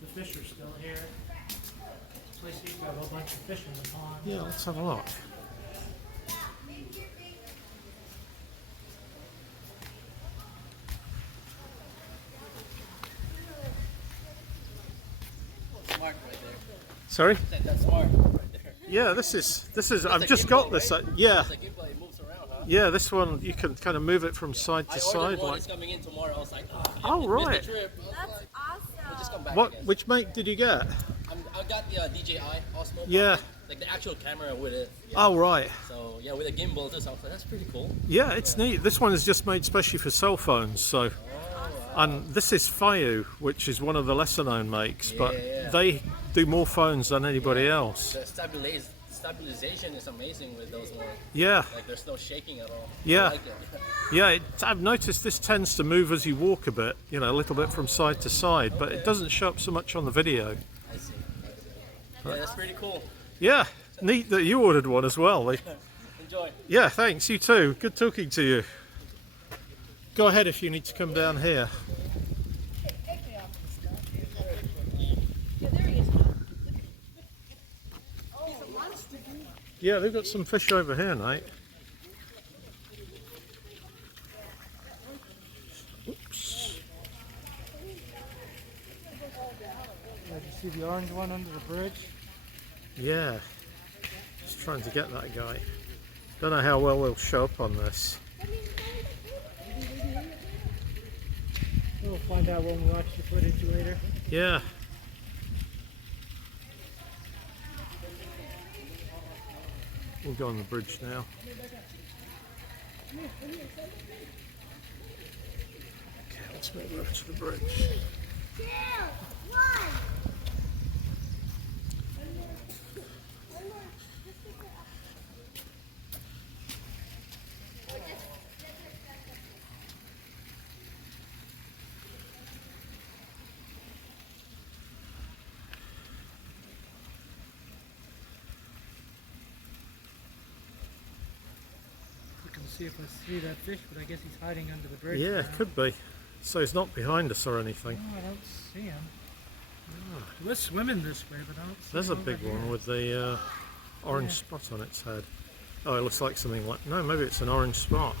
The fish are still here. This place used to have a bunch of fish in the pond. Yeah, let's have a look. Mark right there. Sorry? That's smart right there. Yeah, this is. I've just got this. Yeah. It's a gimbal, it moves around, huh? Yeah, this one you can kind of move it from side to I side. ordered one, Like, it's coming in tomorrow. I was like, oh missed right. the trip. I was That's like, awesome. we'll just come back What? again. Which make did you get? I got the DJI Osmo Yeah. Pocket, like the actual camera with it. Oh right. So yeah, with a gimbal too. So I was like, that's pretty cool. Yeah, it's neat. This one is just made especially for cell phones. So, and this is Fayou, which is one of the lesser known makes, but Yeah. they do more phones than anybody else. The stabilization is amazing with those ones. Yeah. Like there's no shaking at all. Yeah. I like it. Yeah, I've noticed this tends to move as you walk a bit, you know, a little bit from side to side, but it doesn't show up so much on the video. I see. Yeah, that's pretty cool. Yeah, neat that you ordered one as well. Enjoy. Yeah, thanks, you too. Good talking to you. Go ahead if you need to come down here. Yeah, they've got some fish over here, Nate. Oops. Did you see the orange one under the bridge? Yeah, just trying to get that guy. Don't know how well we'll show up on this. We'll find out when we watch the footage later. Yeah. We'll go on the bridge now. Okay, let's move over to the bridge. 2, 1. Looking to see if I see that fish, but I guess he's hiding under the bridge. Yeah, now. it could be. So he's not behind us or anything. No, I don't see him. We're swimming this way, but I don't see There's a him over big one here. with the orange spot on its head. Oh, it looks like something like... No, maybe it's an orange spot.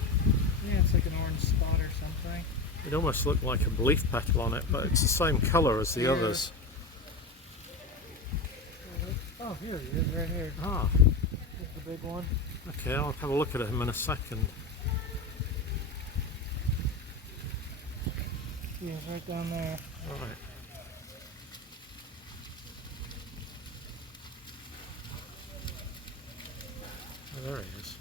Yeah, it's like an orange spot or something. It almost looked like a leaf petal on it, but it's the same colour as the Yeah. others. Oh, here he is, right here. Ah, Here's the big one. okay, I'll have a look at him in a second. He is right down there. Right. Oh, there he is.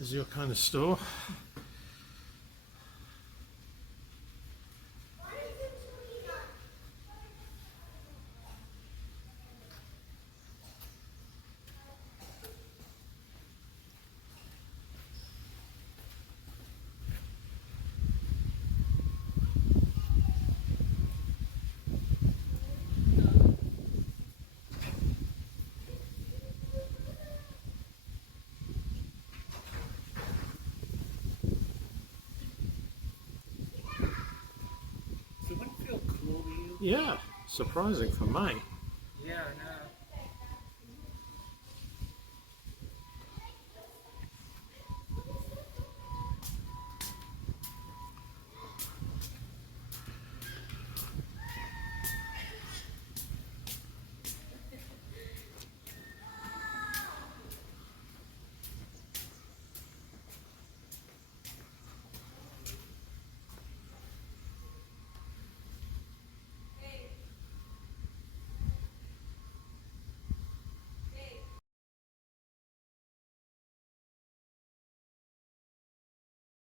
Is your kind of store. Does it feel cool to you? Yeah, surprising for me.